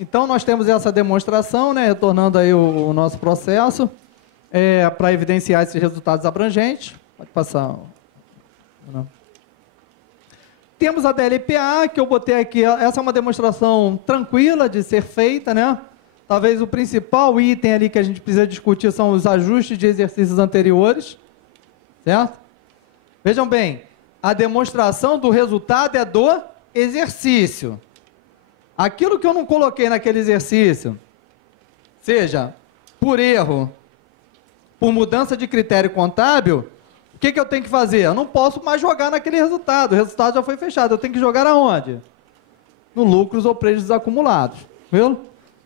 Então, nós temos essa demonstração, né, retornando aí o nosso processo, para evidenciar esses resultados abrangentes. Pode passar. Não. Temos a DLPA, que eu botei aqui. Essa é uma demonstração tranquila de ser feita, né? Talvez o principal item ali que a gente precisa discutir são os ajustes de exercícios anteriores, certo? Vejam bem, a demonstração do resultado é do exercício. Aquilo que eu não coloquei naquele exercício, seja por erro, por mudança de critério contábil, o que eu tenho que fazer? Eu não posso mais jogar naquele resultado. O resultado já foi fechado. Eu tenho que jogar aonde? No lucros ou prejuízos acumulados. Viu?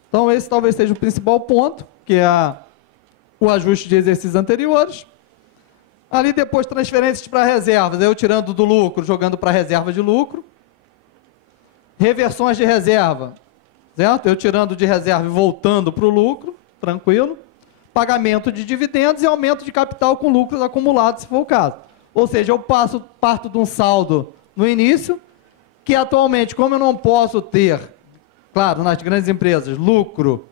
Então, esse talvez seja o principal ponto, que é o ajuste de exercícios anteriores. Ali depois, transferências para reservas. Eu tirando do lucro, jogando para reserva de lucro. Reversões de reserva. Certo? Eu tirando de reserva e voltando para o lucro. Tranquilo. Pagamento de dividendos e aumento de capital com lucros acumulados, se for o caso. Ou seja, eu parto de um saldo no início, que atualmente, como eu não posso ter, claro, nas grandes empresas, lucro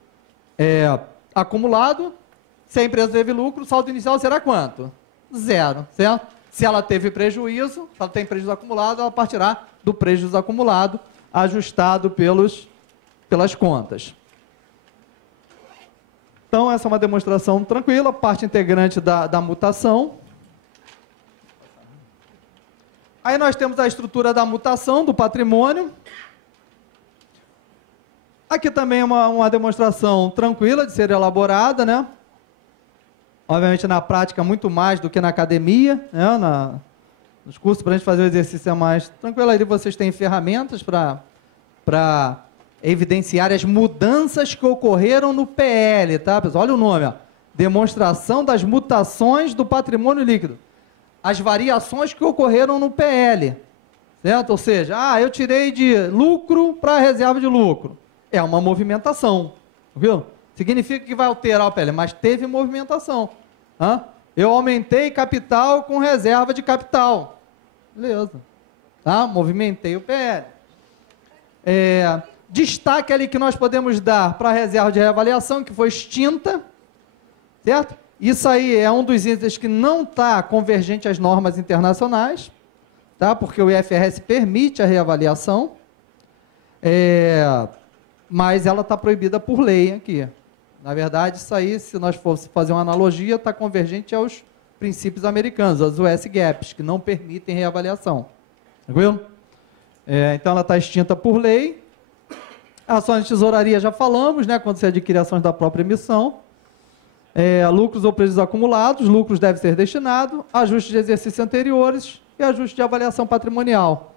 acumulado, se a empresa teve lucro, o saldo inicial será quanto? 0, certo? Se ela teve prejuízo, se ela tem prejuízo acumulado, ela partirá do prejuízo acumulado, ajustado pelas contas. Então, essa é uma demonstração tranquila, parte integrante da mutação. Aí nós temos a estrutura da mutação do patrimônio. Aqui também é uma demonstração tranquila de ser elaborada, né? Obviamente, na prática, muito mais do que na academia, né? Nos cursos, para a gente fazer o exercício é mais tranquilo. Aí vocês têm ferramentas para evidenciar as mudanças que ocorreram no PL, tá, pessoal? Olha o nome, ó. Demonstração das mutações do patrimônio líquido. As variações que ocorreram no PL, certo? Ou seja, eu tirei de lucro para reserva de lucro. É uma movimentação, viu? Significa que vai alterar o PL, mas teve movimentação. Eu aumentei capital com reserva de capital. Beleza. Tá? Movimentei o PL. Destaque ali que nós podemos dar para a reserva de reavaliação, que foi extinta, certo? Isso aí é um dos itens que não está convergente às normas internacionais, tá? Porque o IFRS permite a reavaliação, mas ela está proibida por lei aqui. Na verdade, isso aí, se nós fosse fazer uma analogia, está convergente aos princípios americanos, aos US GAAPs, que não permitem reavaliação. Tranquilo? Então, ela está extinta por lei. Ações de tesouraria já falamos, né, quando se adquire ações da própria emissão. Lucros ou prejuízos acumulados, lucros devem ser destinados, ajuste de exercícios anteriores e ajuste de avaliação patrimonial,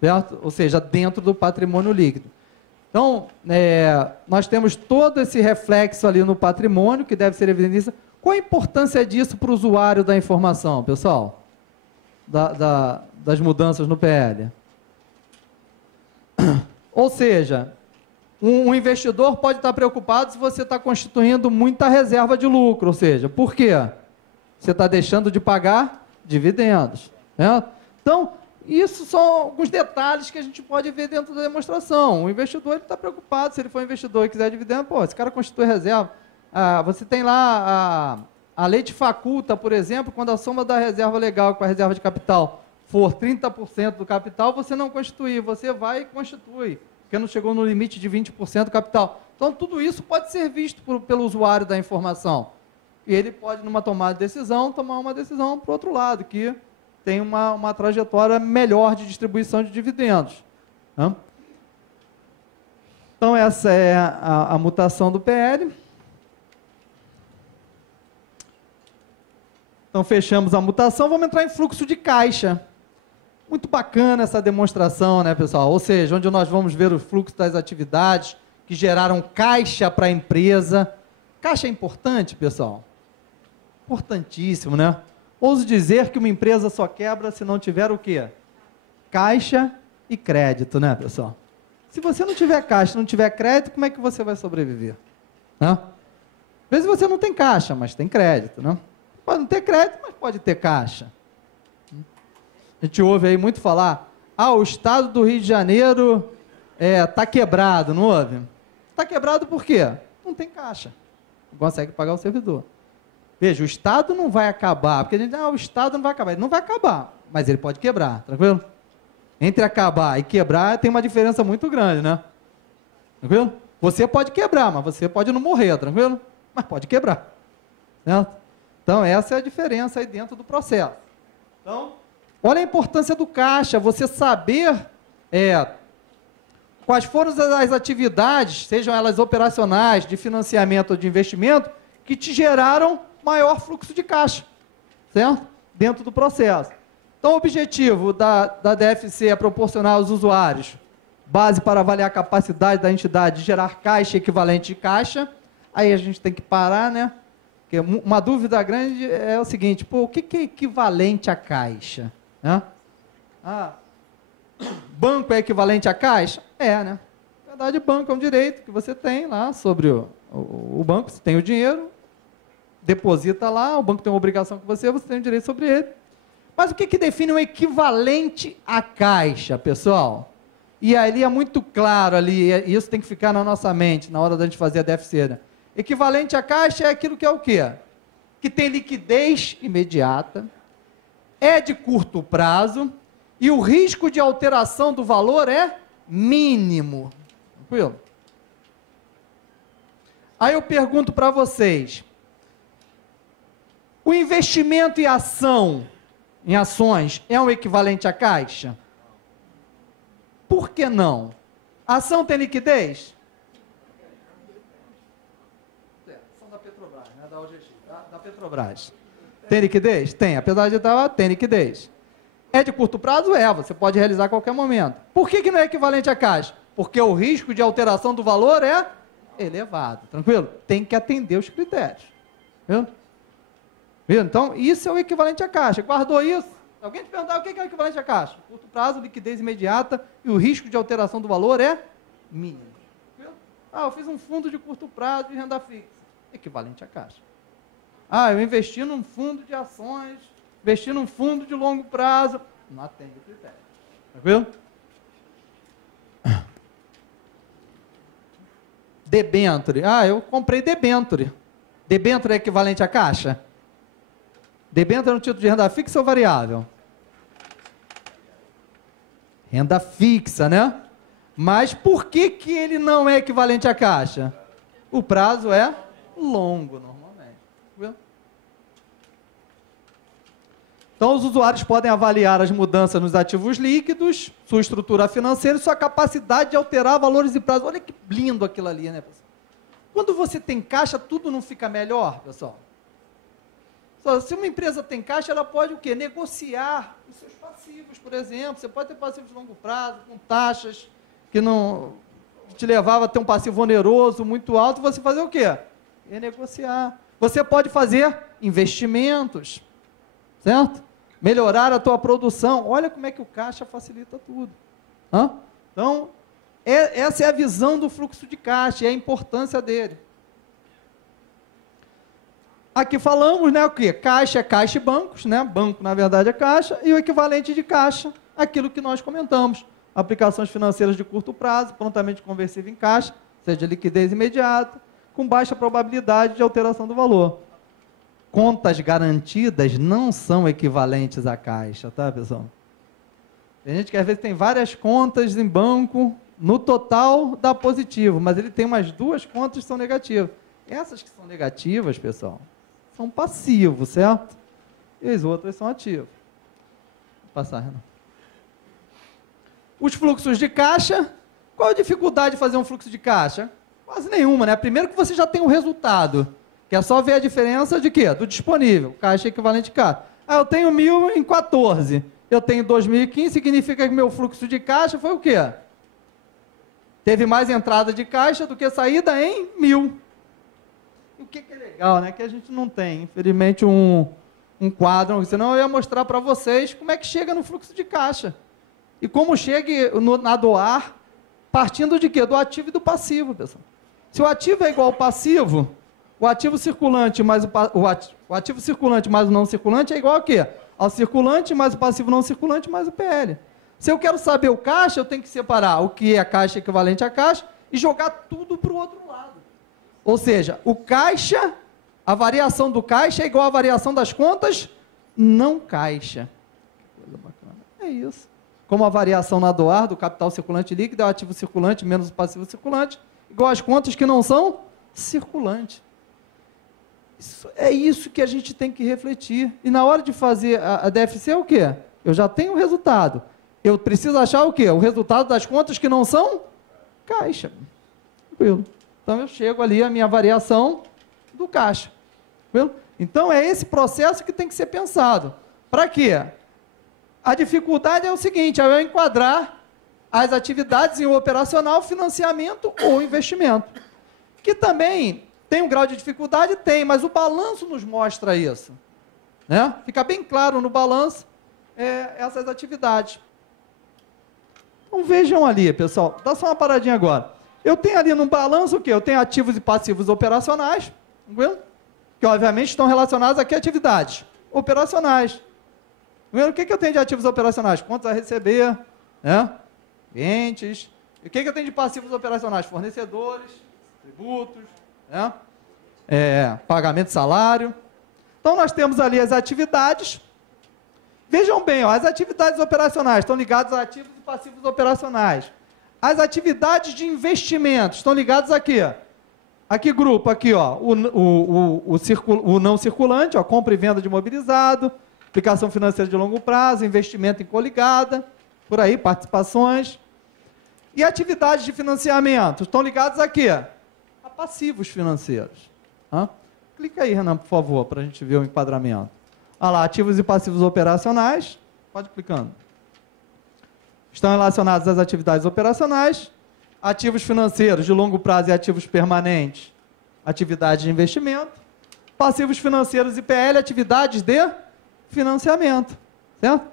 certo? Ou seja, dentro do patrimônio líquido. Então, nós temos todo esse reflexo ali no patrimônio, que deve ser evidenciado. Qual a importância disso para o usuário da informação, pessoal? Das mudanças no PL? Ou seja, um investidor pode estar preocupado se você está constituindo muita reserva de lucro, ou seja, por quê? Você está deixando de pagar dividendos, né? Então, isso são alguns detalhes que a gente pode ver dentro da demonstração. O investidor está preocupado, se ele for investidor e quiser dividendo, esse cara constitui reserva. Você tem lá a lei te faculta, por exemplo, quando a soma da reserva legal com a reserva de capital for 30% do capital, você não constitui, você vai e constitui, porque não chegou no limite de 20% do capital. Então, tudo isso pode ser visto pelo usuário da informação. E ele pode, numa tomada de decisão, tomar uma decisão para o outro lado, que tem uma trajetória melhor de distribuição de dividendos. Né? Então, essa é a mutação do PL. Então, fechamos a mutação. Vamos entrar em fluxo de caixa. Muito bacana essa demonstração, né, pessoal? Ou seja, onde nós vamos ver o fluxo das atividades que geraram caixa para a empresa. Caixa é importante, pessoal? Importantíssimo, né? Ouso dizer que uma empresa só quebra se não tiver o quê? Caixa e crédito, né, pessoal? Se você não tiver caixa, não tiver crédito, como é que você vai sobreviver? Né? Às vezes você não tem caixa, mas tem crédito, né? Pode não ter crédito, mas pode ter caixa. A gente ouve aí muito falar, o estado do Rio de Janeiro está quebrado, não ouve? Está quebrado por quê? Não tem caixa. Não consegue pagar o servidor. Veja, o Estado não vai acabar, porque a gente diz, o Estado não vai acabar. Ele não vai acabar, mas ele pode quebrar, tranquilo? Entre acabar e quebrar tem uma diferença muito grande, né? Tranquilo? Você pode quebrar, mas você pode não morrer, tranquilo? Mas pode quebrar. Certo? Então, essa é a diferença aí dentro do processo. Então, olha a importância do caixa, você saber quais foram as atividades, sejam elas operacionais, de financiamento ou de investimento, que te geraram maior fluxo de caixa, certo? Dentro do processo. Então, o objetivo da DFC é proporcionar aos usuários base para avaliar a capacidade da entidade de gerar caixa equivalente de caixa. Aí a gente tem que parar, né? Porque uma dúvida grande é o seguinte, o que é equivalente a caixa? Né? Banco é equivalente a caixa? É, né? Na verdade, banco é um direito que você tem lá sobre o banco, você tem o dinheiro, deposita lá, o banco tem uma obrigação com você, você tem o direito sobre ele. Mas o que define um equivalente a caixa, pessoal? E ali é muito claro, isso tem que ficar na nossa mente, na hora da gente fazer a DFC, né? Equivalente a caixa é aquilo que é o quê? Que tem liquidez imediata, é de curto prazo, e o risco de alteração do valor é mínimo. Tranquilo? Aí eu pergunto para vocês, o investimento em ações, é um equivalente a caixa? Por que não? A ação tem liquidez? Ação da Petrobras, né? Da OGX, da Petrobras. Tem liquidez? Tem. Apesar de estar, tem liquidez. É de curto prazo? É. Você pode realizar a qualquer momento. Por que não é equivalente a caixa? Porque o risco de alteração do valor é elevado. Tranquilo? Tem que atender os critérios. Viu? Então, isso é o equivalente a caixa. Guardou isso? Alguém te perguntar o que é o equivalente a caixa? Curto prazo, liquidez imediata e o risco de alteração do valor é mínimo. Eu fiz um fundo de curto prazo de renda fixa. Equivalente a caixa. Eu investi num fundo de ações, investi num fundo de longo prazo. Não atende o critério. Tranquilo? Debênture. Eu comprei debênture. Debênture é equivalente a caixa? Debênture é um título de renda fixa ou variável? Renda fixa, né? Mas por que ele não é equivalente à caixa? O prazo é longo, normalmente. Viu? Então, os usuários podem avaliar as mudanças nos ativos líquidos, sua estrutura financeira e sua capacidade de alterar valores e prazos. Olha que lindo aquilo ali, né, pessoal? Quando você tem caixa, tudo não fica melhor, pessoal? Se uma empresa tem caixa, ela pode o quê? Negociar os seus passivos, por exemplo. Você pode ter passivos de longo prazo, com taxas que não te levava a ter um passivo oneroso muito alto. Você fazer o quê? Renegociar. Você pode fazer investimentos, certo? Melhorar a tua produção. Olha como é que o caixa facilita tudo. Então, essa é a visão do fluxo de caixa e a importância dele. Aqui falamos, né, o que? Caixa é caixa e bancos, né? Banco, na verdade, é caixa, e o equivalente de caixa, aquilo que nós comentamos. Aplicações financeiras de curto prazo, prontamente conversível em caixa, seja liquidez imediata, com baixa probabilidade de alteração do valor. Contas garantidas não são equivalentes à caixa, tá, pessoal? Tem gente que às vezes tem várias contas em banco, no total dá positivo, mas ele tem umas 2 contas que são negativas. Essas que são negativas, pessoal, são passivos, certo? E as outras são ativos. Vou passar, Renan. Os fluxos de caixa. Qual a dificuldade de fazer um fluxo de caixa? Quase nenhuma, né? Primeiro que você já tem um resultado, que é só ver a diferença de quê? Do disponível. Caixa equivalente a caixa. Eu tenho 1.000 em 14. Eu tenho 2.015, significa que meu fluxo de caixa foi o quê? Teve mais entrada de caixa do que saída em 1.000. O que é legal, né? Que a gente não tem, infelizmente, um quadro, senão eu ia mostrar para vocês como é que chega no fluxo de caixa. E como chega na DOAR, partindo de quê? Do ativo e do passivo, pessoal. Se o ativo é igual ao passivo, o ativo circulante mais o ativo circulante mais o não circulante é igual a quê? Ao circulante mais o passivo não circulante mais o PL. Se eu quero saber o caixa, eu tenho que separar o que é caixa equivalente a caixa e jogar tudo para o outro lado. Ou seja, o caixa, a variação do caixa é igual à variação das contas não caixa. Coisa bacana. É isso. Como a variação na DOAR do capital circulante líquido é o ativo circulante menos o passivo circulante, igual às contas que não são circulantes. É isso que a gente tem que refletir. E na hora de fazer a DFC é o quê? Eu já tenho o resultado. Eu preciso achar o quê? O resultado das contas que não são caixa. Tranquilo. Então eu chego ali a minha variação do caixa. Tranquilo? Então é esse processo que tem que ser pensado. Para quê? A dificuldade é o seguinte, é eu enquadrar as atividades em operacional, financiamento ou investimento. Que também tem um grau de dificuldade? Tem, mas o balanço nos mostra isso. Né? Fica bem claro no balanço essas atividades. Então vejam ali, pessoal, dá só uma paradinha agora. Eu tenho ali no balanço o quê? Eu tenho ativos e passivos operacionais, que obviamente estão relacionados aqui a atividades operacionais. O que eu tenho de ativos operacionais? Contas a receber, né? Clientes. E o que eu tenho de passivos operacionais? Fornecedores, tributos, né? Pagamento de salário. Então, nós temos ali as atividades. Vejam bem, ó, as atividades operacionais estão ligadas a ativos e passivos operacionais. As atividades de investimento estão ligadas aqui. Aqui grupo, aqui, ó, o não circulante, ó, compra e venda de imobilizado, aplicação financeira de longo prazo, investimento em coligada, por aí, participações. E atividades de financiamento estão ligadas aqui, a passivos financeiros. Clica aí, Renan, por favor, para a gente ver o enquadramento. Olha lá, ativos e passivos operacionais. Pode ir clicando. Estão relacionados às atividades operacionais, ativos financeiros de longo prazo e ativos permanentes, atividades de investimento, passivos financeiros e PL, atividades de financiamento. Certo?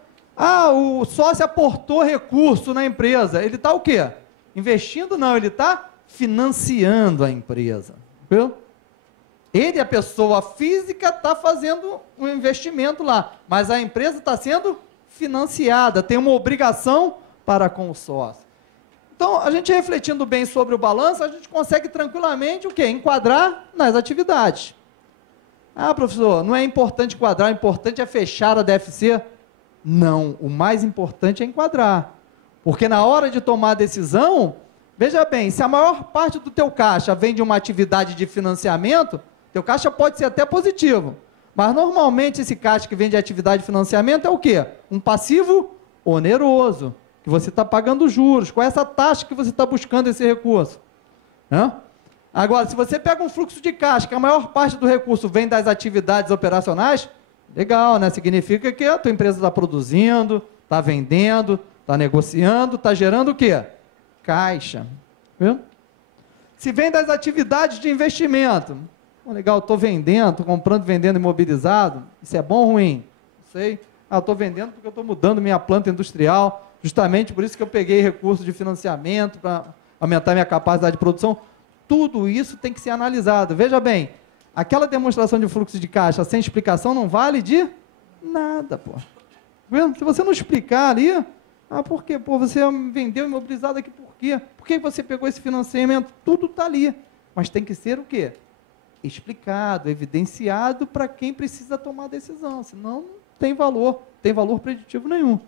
O sócio aportou recurso na empresa. Ele está o quê? Investindo? Não, ele está financiando a empresa. Viu? Ele, a pessoa física, está fazendo um investimento lá, mas a empresa está sendo financiada, tem uma obrigação para com o sócio. Então, a gente refletindo bem sobre o balanço, a gente consegue tranquilamente o quê? Enquadrar nas atividades. Professor, não é importante enquadrar, o importante é fechar a DFC? Não, o mais importante é enquadrar. Porque na hora de tomar a decisão, veja bem, se a maior parte do teu caixa vem de uma atividade de financiamento, teu caixa pode ser até positivo. Mas normalmente esse caixa que vem de atividade de financiamento é o quê? Um passivo oneroso, que você está pagando juros. Qual é essa taxa que você está buscando esse recurso? Agora, se você pega um fluxo de caixa, que a maior parte do recurso vem das atividades operacionais, legal, né? Significa que a tua empresa está produzindo, está vendendo, está negociando, está gerando o quê? Caixa. Viu? Se vem das atividades de investimento, legal, estou vendendo, estou comprando, vendendo imobilizado, isso é bom ou ruim? Não sei. Estou vendendo porque eu estou mudando minha planta industrial, justamente por isso que eu peguei recursos de financiamento para aumentar minha capacidade de produção. Tudo isso tem que ser analisado. Veja bem, aquela demonstração de fluxo de caixa sem explicação não vale de nada, pô. Se você não explicar ali, por quê? Você vendeu imobilizado aqui por quê? Por que você pegou esse financiamento? Tudo está ali. Mas tem que ser o quê? Explicado, evidenciado para quem precisa tomar a decisão. Senão não tem valor preditivo nenhum.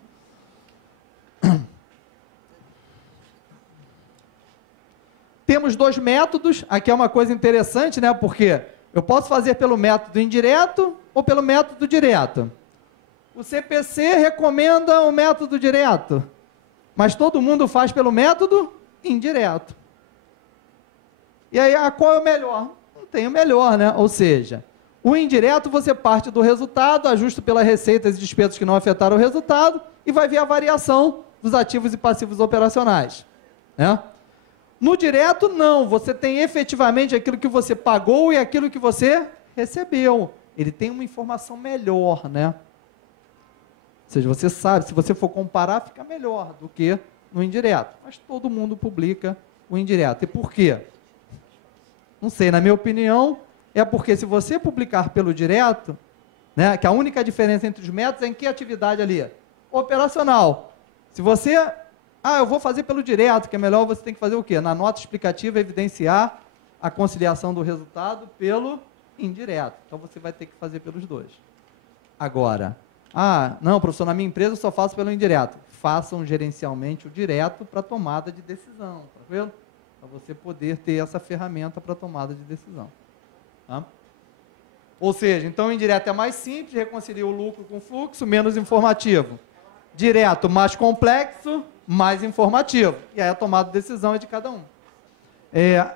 Temos dois métodos. Aqui é uma coisa interessante, né? Porque eu posso fazer pelo método indireto ou pelo método direto. O CPC recomenda o método direto, mas todo mundo faz pelo método indireto. E aí, qual é o melhor? Não tem o melhor, né? Ou seja, o indireto você parte do resultado, ajusta pelas receitas e despesas que não afetaram o resultado e vai ver a variação dos ativos e passivos operacionais. Né? No direto, não. Você tem efetivamente aquilo que você pagou e aquilo que você recebeu. Ele tem uma informação melhor, né? Ou seja, você sabe, se você for comparar, fica melhor do que no indireto. Mas todo mundo publica o indireto. E por quê? Não sei, na minha opinião, é porque se você publicar pelo direto, né, que a única diferença entre os métodos é em que atividade ali? Operacional. Se você Ah, eu vou fazer pelo direto, que é melhor, você tem que fazer o quê? Na nota explicativa, evidenciar a conciliação do resultado pelo indireto. Então, você vai ter que fazer pelos dois. Agora, não, professor, na minha empresa eu só faço pelo indireto. Façam gerencialmente o direto para tomada de decisão, tá vendo? Para você poder ter essa ferramenta para tomada de decisão. Tá? Ou seja, então o indireto é mais simples, reconcilia o lucro com o fluxo, menos informativo. Direto, mais complexo, mais informativo. E aí a tomada de decisão é de cada um.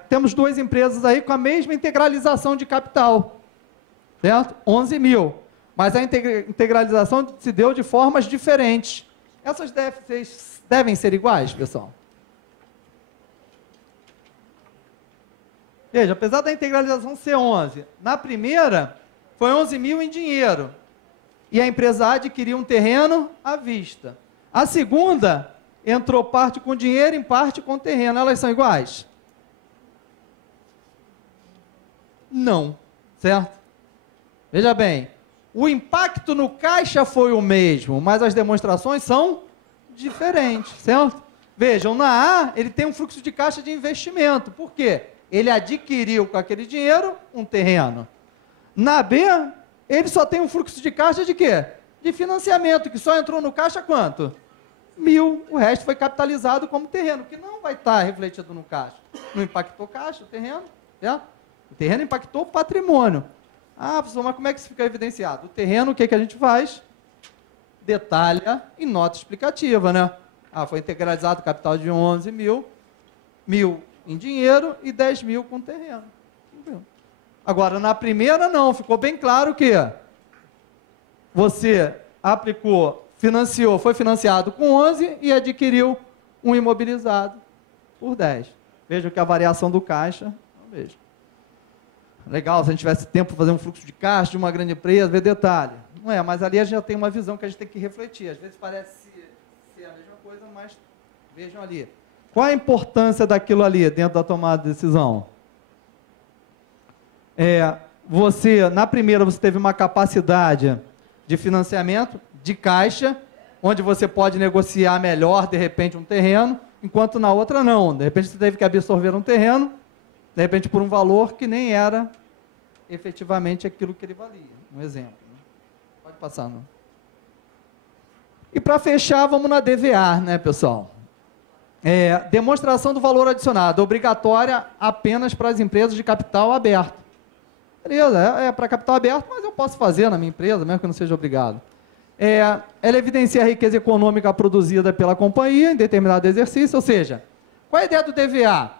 Temos duas empresas aí com a mesma integralização de capital, certo? 11 mil. Mas a integralização se deu de formas diferentes. Essas devem ser iguais, pessoal? Veja, apesar da integralização ser 11, na primeira foi 11 mil em dinheiro. E a empresa A adquiriu um terreno à vista. A segunda entrou parte com dinheiro, em parte com terreno. Elas são iguais? Não, certo? Veja bem, o impacto no caixa foi o mesmo, mas as demonstrações são diferentes, certo? Vejam, na A, ele tem um fluxo de caixa de investimento. Por quê? Ele adquiriu com aquele dinheiro um terreno. Na B, ele só tem um fluxo de caixa de quê? De financiamento, que só entrou no caixa quanto? 1.000. O resto foi capitalizado como terreno, que não vai estar refletido no caixa. Não impactou caixa, o terreno, certo? O terreno impactou o patrimônio. Professor, mas como é que isso fica evidenciado? O terreno, o que a gente faz? Detalha em nota explicativa, né? Foi integralizado o capital de 11 mil, 1.000 em dinheiro e 10 mil com terreno. Agora, na primeira, não. Ficou bem claro que você aplicou, financiou, foi financiado com 11 e adquiriu um imobilizado por 10. Veja que a variação do caixa, veja. Legal, se a gente tivesse tempo para fazer um fluxo de caixa de uma grande empresa, ver detalhe. Não é, mas ali a gente já tem uma visão que a gente tem que refletir. Às vezes parece ser a mesma coisa, mas vejam ali. Qual a importância daquilo ali dentro da tomada de decisão? Na primeira, você teve uma capacidade de financiamento, de caixa, onde você pode negociar melhor, de repente, um terreno, enquanto na outra não. De repente, você teve que absorver um terreno, de repente, por um valor que nem era efetivamente aquilo que ele valia. Um exemplo. Né? Pode passar, não? E para fechar, vamos na DVA, né, pessoal? Demonstração do valor adicionado, obrigatória apenas para as empresas de capital aberto. Beleza, para capital aberto, mas eu posso fazer na minha empresa, mesmo que eu não seja obrigado. Ela evidencia a riqueza econômica produzida pela companhia em determinado exercício, ou seja, qual é a ideia do DVA?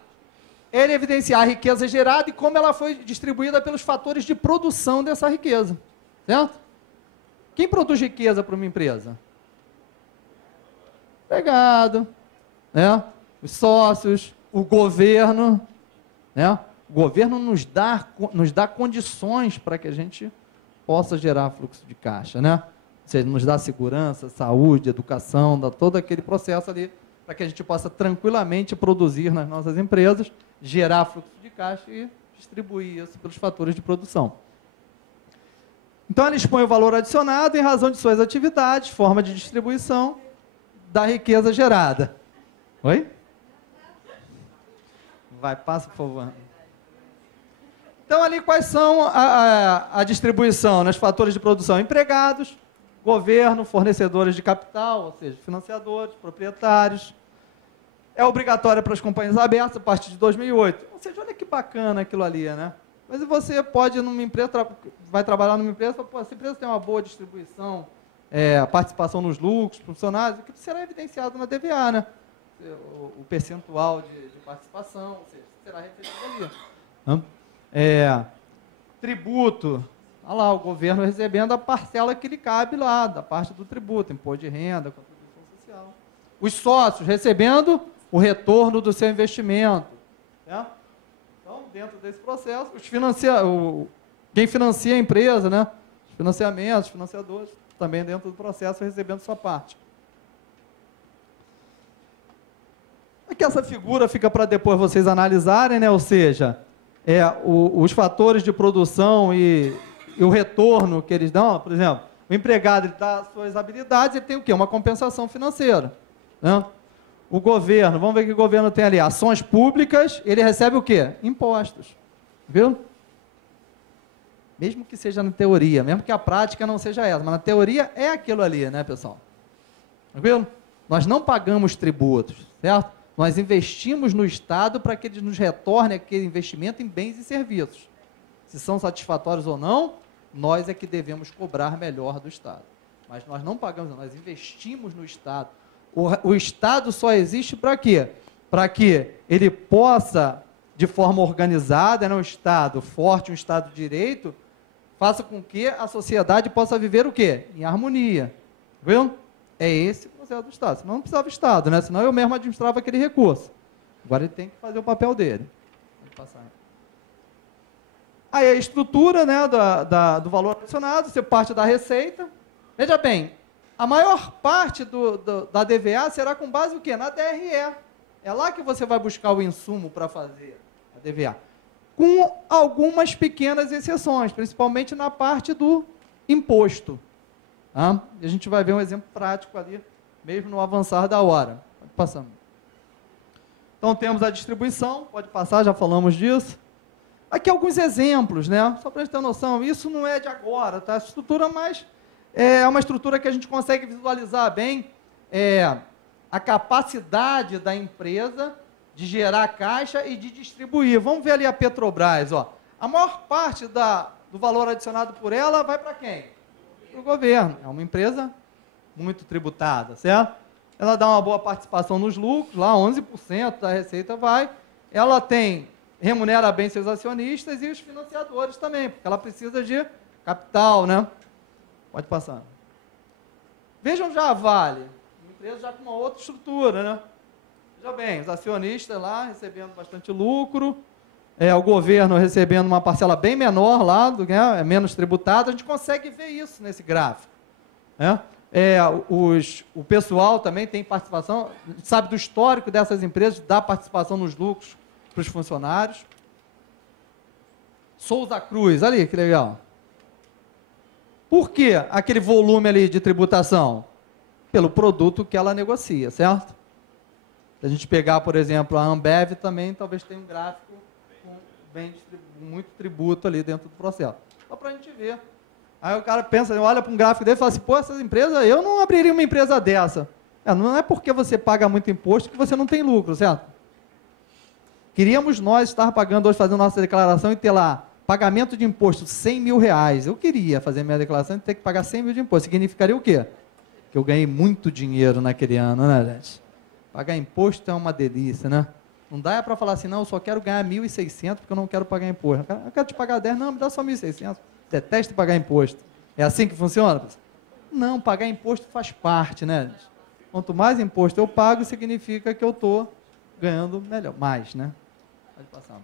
Ele evidenciar a riqueza gerada e como ela foi distribuída pelos fatores de produção dessa riqueza, certo? Quem produz riqueza para uma empresa? Empregado, né? Os sócios, o governo, né? O governo nos dá condições para que a gente possa gerar fluxo de caixa, né? Ou seja, nos dá segurança, saúde, educação, dá todo aquele processo ali para que a gente possa tranquilamente produzir nas nossas empresas, gerar fluxo de caixa e distribuir isso pelos fatores de produção. Então, ela expõe o valor adicionado em razão de suas atividades, forma de distribuição da riqueza gerada. Oi? Vai, passa, por favor. Então, ali, quais são a distribuição nos fatores de produção? Empregados, governo, fornecedores de capital, ou seja, financiadores, proprietários. É obrigatória para as companhias abertas a partir de 2008. Ou seja, olha que bacana aquilo ali, né? Mas você pode, numa empresa, vai trabalhar numa empresa, essa empresa tem uma boa distribuição, participação nos lucros, funcionários, que será evidenciado na DVA, né? O percentual de participação, ou seja, será refletido ali. Tributo, olha lá, o governo recebendo a parcela que lhe cabe lá, da parte do tributo, imposto de renda, contribuição social. Os sócios recebendo o retorno do seu investimento. Né? Então, dentro desse processo, quem financia a empresa, né? Os financiamentos, os financiadores, também dentro do processo recebendo sua parte. Aqui essa figura fica para depois vocês analisarem, né? Ou seja, os fatores de produção e o retorno que eles dão. Por exemplo, o empregado ele dá suas habilidades, ele tem o quê? Uma compensação financeira. Né? O governo, vamos ver o que o governo tem ali. Ações públicas, ele recebe o quê? Impostos. Viu? Mesmo que seja na teoria, mesmo que a prática não seja essa, mas na teoria é aquilo ali, né, pessoal? Tranquilo? Nós não pagamos tributos, certo? Nós investimos no Estado para que ele nos retorne aquele investimento em bens e serviços. Se são satisfatórios ou não, nós é que devemos cobrar melhor do Estado. Mas nós não pagamos, nós investimos no Estado. O Estado só existe para quê? Para que ele possa, de forma organizada, né, um Estado forte, um Estado de direito, faça com que a sociedade possa viver o quê? Em harmonia. Viu? É esse o processo do Estado. Senão não precisava Estado, né? Senão eu mesmo administrava aquele recurso. Agora ele tem que fazer o papel dele. Vamos passar aí. Aí a estrutura, né, do valor adicionado, você parte da receita. Veja bem, a maior parte da DVA será com base o quê? Na DRE. É lá que você vai buscar o insumo para fazer a DVA. Com algumas pequenas exceções, principalmente na parte do imposto. Tá? E a gente vai ver um exemplo prático ali, mesmo no avançar da hora. Pode passar. Então temos a distribuição, pode passar, já falamos disso. Aqui alguns exemplos, né? Só para a gente ter noção, isso não é de agora, tá? Essa estrutura, mas é uma estrutura que a gente consegue visualizar bem a capacidade da empresa de gerar caixa e de distribuir. Vamos ver ali a Petrobras, ó. A maior parte do valor adicionado por ela vai para quem? Para o governo. É uma empresa muito tributada, certo? Ela dá uma boa participação nos lucros, lá 11% da receita vai. Ela remunera bem seus acionistas e os financiadores também, porque ela precisa de capital, né? Pode passar. Vejam já a Vale, uma empresa já com uma outra estrutura, né? Veja bem, os acionistas lá recebendo bastante lucro, o governo recebendo uma parcela bem menor lá, é menos tributado, a gente consegue ver isso nesse gráfico. Né? O pessoal também tem participação, sabe do histórico dessas empresas, dá participação nos lucros para os funcionários. Souza Cruz, ali, que legal. Por que aquele volume ali de tributação? Pelo produto que ela negocia, certo? Se a gente pegar, por exemplo, a Ambev também, talvez tenha um gráfico com muito tributo ali dentro do processo. Só para a gente ver. Aí o cara pensa, olha para um gráfico dele e fala assim, pô, essas empresas, eu não abriria uma empresa dessa. Não é porque você paga muito imposto que você não tem lucro, certo? Queríamos nós estar pagando hoje, fazendo nossa declaração e ter lá, pagamento de imposto, 100 mil reais. Eu queria fazer minha declaração e ter que pagar 100 mil de imposto. Significaria o quê? Que eu ganhei muito dinheiro naquele ano, né, gente? Pagar imposto é uma delícia, né? Não dá para falar assim, não, eu só quero ganhar 1.600 porque eu não quero pagar imposto. Eu quero te pagar 10, não, me dá só 1.600. Detesto pagar imposto. É assim que funciona? Não, pagar imposto faz parte, né, gente? Quanto mais imposto eu pago, significa que eu estou ganhando melhor, mais, né? Pode passar.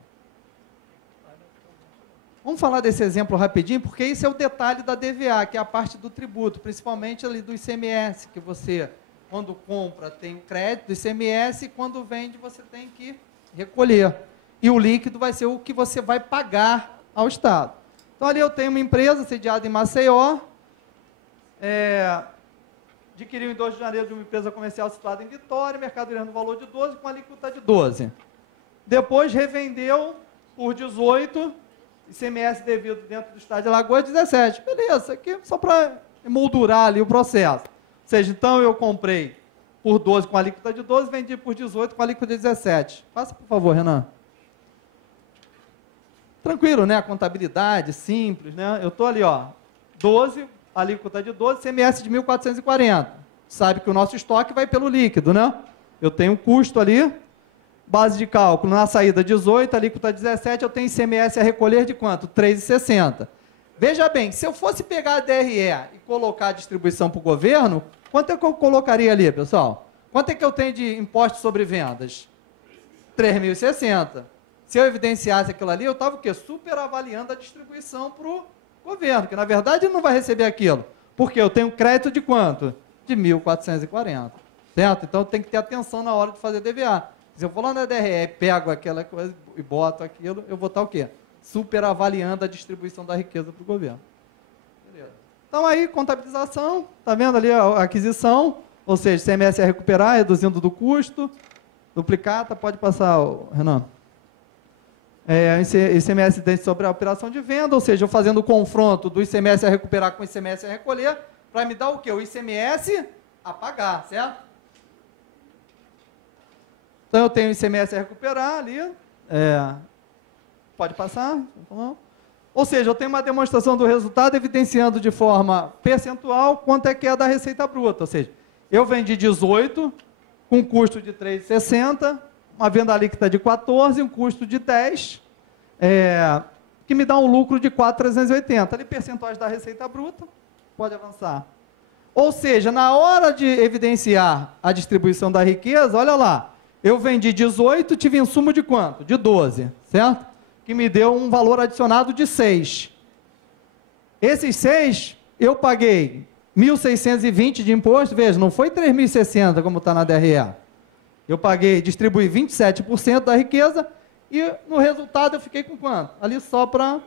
Vamos falar desse exemplo rapidinho, porque esse é o detalhe da DVA, que é a parte do tributo, principalmente ali do ICMS, que você, quando compra, tem o crédito do ICMS, e quando vende, você tem que recolher. E o líquido vai ser o que você vai pagar ao Estado. Então, ali eu tenho uma empresa sediada em Maceió, adquiriu em 2 de janeiro de uma empresa comercial situada em Vitória, mercadoria no valor de 12, com alíquota de 12. Depois revendeu por 18, ICMS devido dentro do estado de Alagoas, 17. Beleza, aqui só para emoldurar ali o processo. Ou seja, então eu comprei por 12 com alíquota de 12, vendi por 18 com alíquota de 17. Faça, por favor, Renan. Tranquilo, né? A contabilidade, simples, né? Eu estou ali, ó, 12, alíquota de 12, ICMS de 1.440. Sabe que o nosso estoque vai pelo líquido, né? Eu tenho um custo ali, base de cálculo, na saída 18, alíquota 17, eu tenho ICMS a recolher de quanto? 3,60. Veja bem, se eu fosse pegar a DRE e colocar a distribuição para o governo, quanto é que eu colocaria ali, pessoal? Quanto é que eu tenho de imposto sobre vendas? 3.060. Se eu evidenciasse aquilo ali, eu estava o quê? Superavaliando a distribuição para o governo, que na verdade ele não vai receber aquilo. Porque eu tenho crédito de quanto? De 1.440. Certo? Então tem que ter atenção na hora de fazer DVA. Se eu for lá na DRE, pego aquela coisa e boto aquilo, eu vou estar o quê? Superavaliando a distribuição da riqueza para o governo. Beleza. Então aí, contabilização, tá vendo ali a aquisição, Ou seja, ICMS a recuperar, reduzindo do custo. Duplicata, pode passar, Renan. ICMS incidente sobre a operação de venda, ou seja, eu fazendo o confronto do ICMS a recuperar com o ICMS a recolher, para me dar o quê? O ICMS a pagar, certo? Então, eu tenho o ICMS a recuperar ali. Pode passar. Ou seja, eu tenho uma demonstração do resultado evidenciando de forma percentual quanto é que é da receita bruta. Ou seja, eu vendi 18 com um custo de 3,60, uma venda líquida de 14, um custo de 10, que me dá um lucro de 4,380. Ali, percentuais da receita bruta, pode avançar. Ou seja, na hora de evidenciar a distribuição da riqueza, olha lá, eu vendi 18, tive insumo de quanto? De 12, certo? Que me deu um valor adicionado de 6. Esses 6, eu paguei 1.620 de imposto, veja, não foi 3.060 como está na DRE. Eu distribuí 27% da riqueza e no resultado eu fiquei com quanto? Ali só para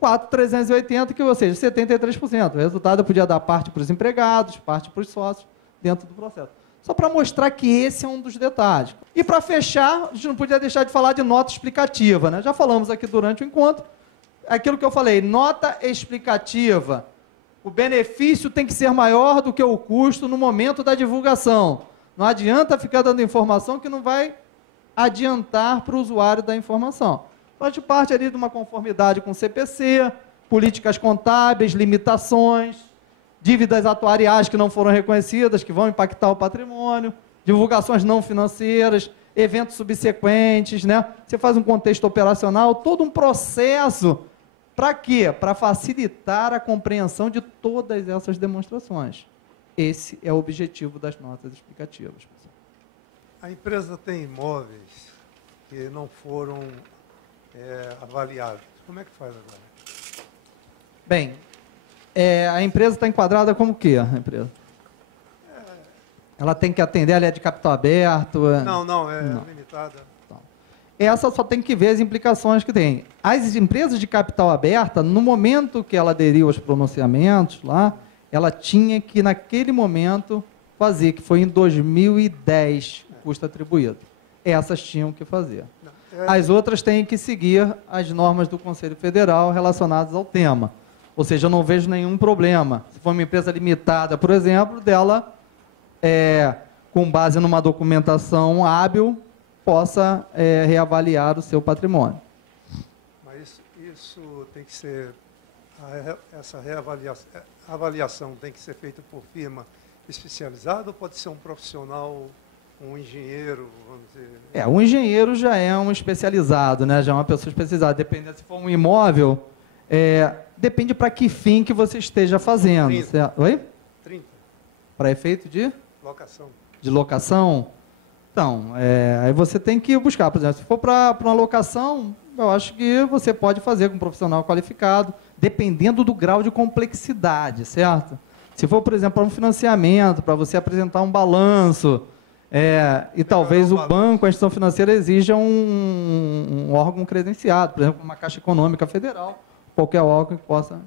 4.380, que, ou seja, 73%. O resultado eu podia dar parte para os empregados, parte para os sócios dentro do processo. Só para mostrar que esse é um dos detalhes. E para fechar, a gente não podia deixar de falar de nota explicativa, né? Já falamos aqui durante o encontro, aquilo que eu falei, nota explicativa. O benefício tem que ser maior do que o custo no momento da divulgação. Não adianta ficar dando informação que não vai adiantar para o usuário da informação. Então, a gente parte ali de uma conformidade com o CPC, políticas contábeis, limitações, dívidas atuariais que não foram reconhecidas, que vão impactar o patrimônio, divulgações não financeiras, eventos subsequentes, né? Você faz um contexto operacional, todo um processo. Para quê? Para facilitar a compreensão de todas essas demonstrações. Esse é o objetivo das notas explicativas. A empresa tem imóveis que não foram avaliados. Como é que faz agora? Bem, a empresa está enquadrada como o quê? A empresa? Ela tem que atender, ela é de capital aberto? Não, não, limitada. Essa só tem que ver as implicações que tem. As empresas de capital aberta, no momento que ela aderiu aos pronunciamentos lá, ela tinha que, naquele momento, fazer, que foi em 2010, o custo atribuído. Essas tinham que fazer. As outras têm que seguir as normas do Conselho Federal relacionadas ao tema. Ou seja, eu não vejo nenhum problema. Se for uma empresa limitada, por exemplo, dela, com base numa documentação hábil, possa reavaliar o seu patrimônio. Mas isso tem que ser, essa avaliação tem que ser feita por firma especializada ou pode ser um profissional, um engenheiro, vamos dizer? Um engenheiro já é um especializado, né? Já é uma pessoa especializada. Dependendo, se for um imóvel, depende para que fim que você esteja fazendo. 30. Oi? 30. Para efeito de? Locação. De locação? Então, aí você tem que buscar, por exemplo, se for para uma locação, eu acho que você pode fazer com um profissional qualificado, dependendo do grau de complexidade, certo? Se for, por exemplo, para um financiamento, para você apresentar um balanço, e talvez o banco, a instituição financeira, exija um órgão credenciado, por exemplo, uma Caixa Econômica Federal, qualquer órgão que possa...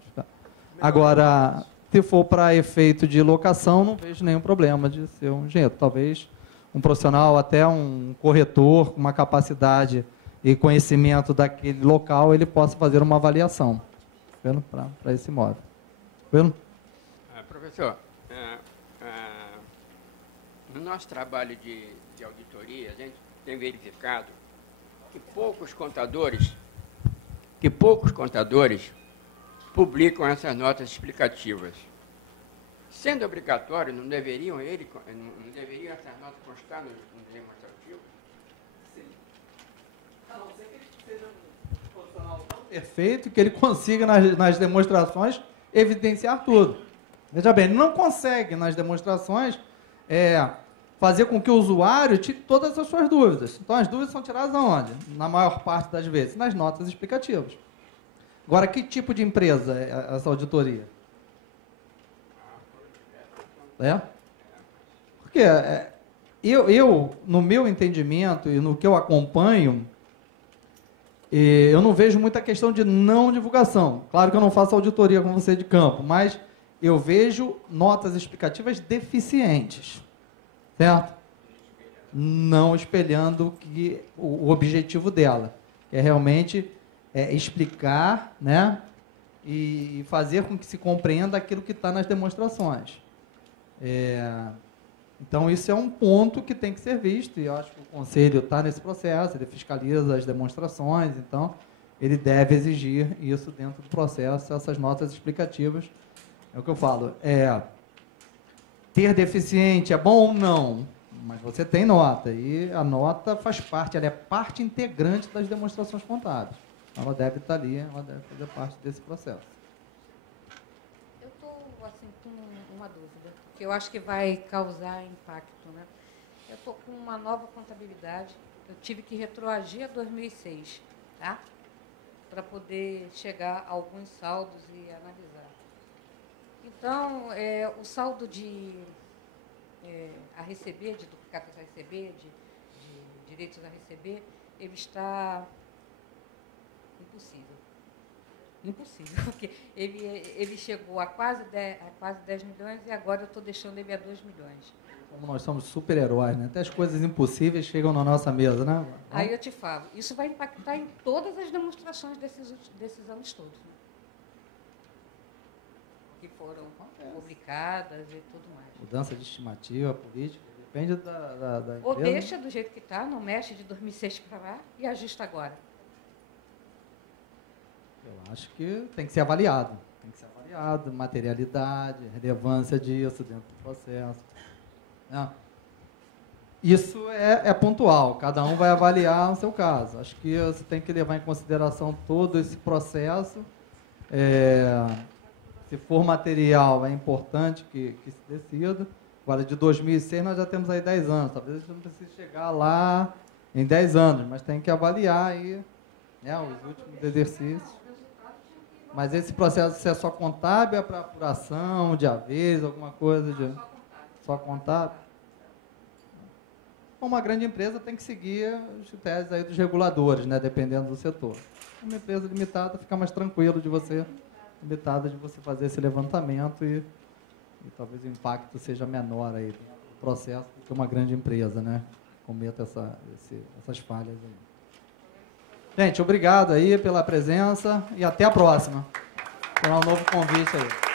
Agora, se for para efeito de locação, não vejo nenhum problema de ser um engenheiro. Talvez um profissional, até um corretor com uma capacidade e conhecimento daquele local, ele possa fazer uma avaliação para esse imóvel. Professor, no nosso trabalho de auditoria, a gente tem verificado que poucos contadores publicam essas notas explicativas. Sendo obrigatório, não deveriam essas notas constar no demonstrativo? Sim. A não ser que ele seja um profissional tão perfeito que ele consiga, nas demonstrações, evidenciar tudo. Veja bem, ele não consegue, nas demonstrações, fazer com que o usuário tire todas as suas dúvidas. Então, as dúvidas são tiradas aonde? Na maior parte das vezes, nas notas explicativas. Agora, que tipo de empresa é essa auditoria? Porque eu, no meu entendimento e no que eu acompanho, eu não vejo muita questão de não divulgação. Claro que eu não faço auditoria com você de campo, mas eu vejo notas explicativas deficientes, certo? Não espelhando o objetivo dela, que é realmente explicar, né, e fazer com que se compreenda aquilo que está nas demonstrações. Então, isso é um ponto que tem que ser visto, e eu acho que o Conselho está nesse processo, ele fiscaliza as demonstrações, então, ele deve exigir isso dentro do processo, essas notas explicativas. É o que eu falo, ter deficiente é bom ou não? Mas você tem nota, e a nota faz parte, ela é parte integrante das demonstrações contábeis. Ela deve estar ali, ela deve fazer parte desse processo. Eu estou assim, com uma dúvida, que eu acho que vai causar impacto, né? Eu estou com uma nova contabilidade, eu tive que retroagir a 2006, tá? Para poder chegar a alguns saldos e analisar. Então, o saldo a receber, de duplicatas a receber, de direitos a receber, ele está impossível, porque ele chegou a quase 10 milhões e agora eu estou deixando ele a 2 milhões. Como nós somos super-heróis, né? Até as coisas impossíveis chegam na nossa mesa, né? Aí eu te falo, isso vai impactar em todas as demonstrações desses anos todos, né? Que foram publicadas e tudo mais. Mudança de estimativa política, depende da empresa. Ou deixa do jeito que está, não mexe de 2006 para lá e ajusta agora. Eu acho que tem que ser avaliado. Tem que ser avaliado, materialidade, relevância disso dentro do processo. Isso é pontual, cada um vai avaliar o seu caso. Acho que você tem que levar em consideração todo esse processo. Se for material, é importante que se decida. Agora, de 2006, nós já temos aí 10 anos. Talvez a gente não precise chegar lá em 10 anos, mas tem que avaliar aí, né, os últimos exercícios. Mas esse processo, se é só contábil, é para apuração de haveres, alguma coisa de... Só contábil? Uma grande empresa tem que seguir os critérios aí dos reguladores, né, dependendo do setor. Uma empresa limitada fica mais tranquilo de você fazer esse levantamento e talvez o impacto seja menor aí no processo do que uma grande empresa, né? Cometa essas falhas aí. Gente, obrigado aí pela presença e até a próxima. Terá um novo convite aí.